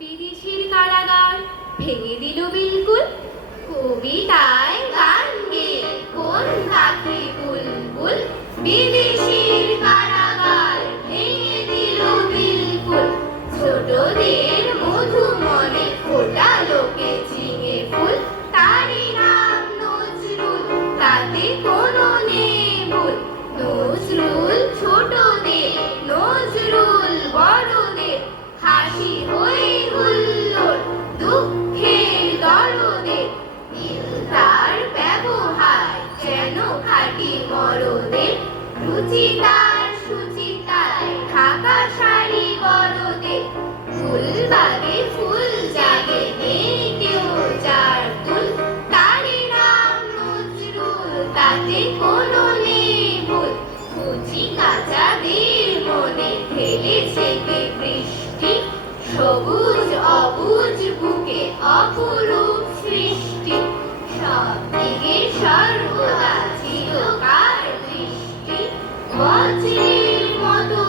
বিদেশির কারাগার ভেঙে দিল বিলকুল। কবিতায় গান গেয়ে কোন পাখি বুলবুল। বিদেশির কারাগার ভেঙে দিল বিলকুল। ছোটদের মধু মনে ফোটালোকে চিঙে ফুল। তারই নাম নজরুল, তাতে কোনো নেই ভুল। নজরুল ছোটদের, নজরুল বড়দের, হাসি হয়ে হুল্লোড় দুঃখের দরদের। তার ব্যবহার যেন খাঁটি মরদের। রুচি তার সুচিতায় ঢাকা শাড়ি বড়দের। ফুলবাগে ফুল জাগে নেই কেউ যার তুল। তারই নাম নজরুল, তাতে কোনো নেই ভুল। কচি কাঁচাদের মনে ঢেলেছে কে বৃষ্টি। সবুজ অবুজ বুকে অপরূপ সৃষ্টি। সব দিকে সর্বদা ছিল কার দৃষ্টি। বজ্রের মতো